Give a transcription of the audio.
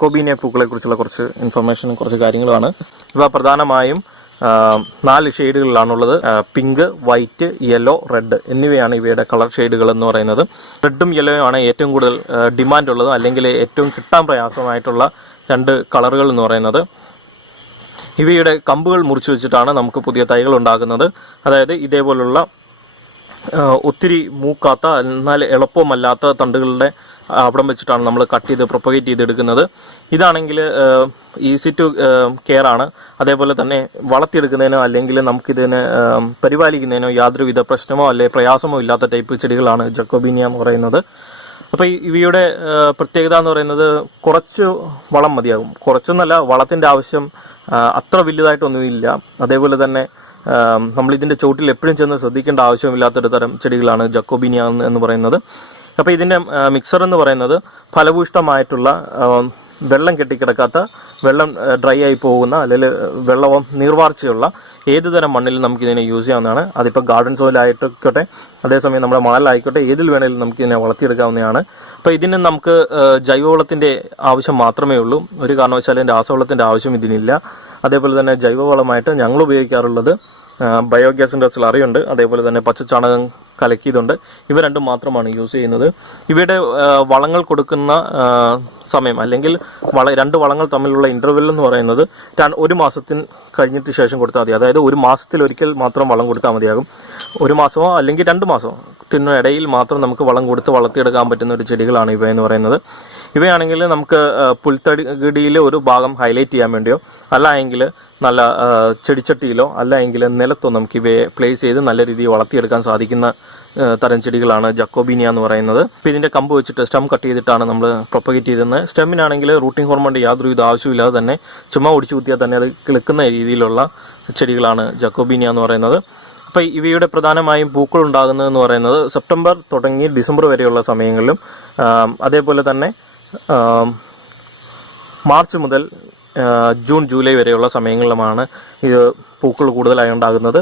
കൊബീനെ പൂക്കളെ കുറിച്ചുള്ള കുറച്ച് ഇൻഫർമേഷനും കുറച്ച് കാര്യങ്ങളുമാണ്. ഇവ പ്രധാനമായും നാല് ഷെയ്ഡുകളിലാണുള്ളത്. പിങ്ക് വൈറ്റ് യെല്ലോ റെഡ് എന്നിവയാണ് ഇവയുടെ കളർ ഷെയ്ഡുകൾ എന്ന് പറയുന്നത്. റെഡും യെല്ലോയും ആണ് ഏറ്റവും കൂടുതൽ ഡിമാൻഡ് ഉള്ളത് അല്ലെങ്കിൽ ഏറ്റവും കിട്ടാൻ പ്രയാസമായിട്ടുള്ള രണ്ട് കളറുകൾ എന്ന് പറയുന്നത്. ഇവയുടെ കമ്പുകൾ മുറിച്ചു വെച്ചിട്ടാണ് നമുക്ക് പുതിയ തൈകൾ ഉണ്ടാകുന്നത് അതായത് ഇതേപോലുള്ള ഒത്തിരി മൂക്കാത്ത എന്നാൽ എളുപ്പമല്ലാത്ത തണ്ടുകളുടെ അവിടം വെച്ചിട്ടാണ് നമ്മൾ കട്ട് ചെയ്ത് പ്രൊപ്പഗേറ്റ് ചെയ്തെടുക്കുന്നത് ഇതാണെങ്കിൽ ഈസി ടു കെയർ ആണ്. അതേപോലെ തന്നെ വളർത്തിയെടുക്കുന്നതിനോ അല്ലെങ്കിൽ നമുക്കിതിനെ പരിപാലിക്കുന്നതിനോ യാതൊരുവിധ പ്രശ്നമോ അല്ലെ പ്രയാസമോ ഇല്ലാത്ത ടൈപ്പ് ചെടികളാണ് ജക്കോബീനിയ എന്ന് പറയുന്നത്. അപ്പോൾ ഇവയുടെ പ്രത്യേകത എന്ന് പറയുന്നത് കുറച്ച് വളം മതിയാകും. കുറച്ചൊന്നല്ല വളത്തിന്റെ ആവശ്യം അത്ര വലുതായിട്ടൊന്നുമില്ല. അതേപോലെ തന്നെ നമ്മൾ ഇതിന്റെ ചോട്ടിൽ എപ്പോഴും ചെന്ന് ശ്രദ്ധിക്കേണ്ട ആവശ്യമില്ലാത്തൊരു തരം ചെടികളാണ് ജക്കോബിനിയ എന്ന് പറയുന്നത്. അപ്പോൾ ഇതിന്റെ മിക്സർ എന്ന് പറയുന്നത് ഫലഭൂഷ്ടമായിട്ടുള്ള വെള്ളം കെട്ടിക്കിടക്കാത്ത വെള്ളം ഡ്രൈ ആയി പോകുന്ന അല്ലെങ്കിൽ വെള്ളവും നീർവാർച്ചയുള്ള ഏത് തരം മണ്ണിലും നമുക്ക് ഇതിനെ യൂസ് ചെയ്യാവുന്നതാണ് അതിപ്പോൾ ഗാർഡൻ സോയിലായിട്ടൊക്കെ അതേസമയം നമ്മുടെ മണലായിക്കോട്ടെ ഏതിൽ വേണമെങ്കിലും നമുക്ക് ഇതിനെ വളർത്തിയെടുക്കാവുന്നതാണ്. അപ്പോൾ ഇതിന് നമുക്ക് ജൈവവളത്തിന്റെ ആവശ്യം മാത്രമേ ഉള്ളൂ. ഒരു കാരണവശാലും രാസവളത്തിന്റെ ആവശ്യം ഇതിനില്ല. അതേപോലെ തന്നെ ജൈവവളമായിട്ട് ഞങ്ങൾ ഉപയോഗിക്കാറുള്ളത് ബയോഗ്യാസ് ഇൻഡസ്ട്രിയൽ അറിയുണ്ട് അതേപോലെ തന്നെ പച്ചച്ചാണകം കലക്കിയതുണ്ട്. ഇവ രണ്ടും മാത്രമാണ് യൂസ് ചെയ്യുന്നത്. ഇവയുടെ വളങ്ങൾ കൊടുക്കുന്ന സമയം അല്ലെങ്കിൽ വള രണ്ട് വളങ്ങൾ തമ്മിലുള്ള ഇന്റർവെൽ എന്ന് പറയുന്നത് ഒരു മാസത്തിന് കഴിഞ്ഞിട്ട് ശേഷം കൊടുത്താൽ മതി. അതായത് ഒരു മാസത്തിൽ ഒരിക്കൽ മാത്രം വളം കൊടുത്താൽ മതിയാകും. ഒരു മാസമോ അല്ലെങ്കിൽ രണ്ട് മാസമോ ത്തിനും ഇടയിൽ മാത്രം നമുക്ക് വളം കൊടുത്ത് വളർത്തിയെടുക്കാൻ പറ്റുന്ന ഒരു ചെടികളാണ് ഇവ എന്ന് പറയുന്നത്. ഇവയാണെങ്കിൽ നമുക്ക് ആ, ഒരു ഭാഗം ഹൈലൈറ്റ് ചെയ്യാൻ വേണ്ടിയോ അല്ല എങ്കിൽ നല്ല ചെടിച്ചട്ടിയിലോ അല്ല എങ്കിൽ നിലത്തോ നമുക്ക് ഇവയെ പ്ലേസ് ചെയ്ത് നല്ല രീതിയിൽ വളർത്തിയെടുക്കാൻ സാധിക്കുന്ന തരം ചെടികളാണ് ജക്കോബിനിയ എന്ന് പറയുന്നത്. അപ്പോൾ ഇതിന്റെ കമ്പ് വെച്ചിട്ട് സ്റ്റം കട്ട് ചെയ്തിട്ടാണ് നമ്മൾ പ്രൊപ്പഗേറ്റ് ചെയ്തിരുന്നത്. സ്റ്റെമ്മിനാണെങ്കിൽ റൂട്ടിംഗ് ഹോർമോണിന്റെ യാതൊരുവിധ ആവശ്യമില്ലാതെ തന്നെ ചുമ്മാ ഒടിച്ചു കുത്തിയാൽ തന്നെ അത് കിളുക്കുന്ന രീതിയിലുള്ള ചെടികളാണ് ജക്കോബിനിയ എന്ന് പറയുന്നത്. അപ്പോൾ ഇവയുടെ പ്രധാനമായും പൂക്കൾ ഉണ്ടാകുന്നതെന്ന് പറയുന്നത് സെപ്റ്റംബർ തുടങ്ങി ഡിസംബർ വരെയുള്ള സമയങ്ങളിലും അതേപോലെ തന്നെ മാർച്ച് മുതൽ ജൂൺ ജൂലൈ വരെയുള്ള സമയങ്ങളിലുമാണ് ഇത് പൂക്കൾ കൂടുതലായി ഉണ്ടാകുന്നത്.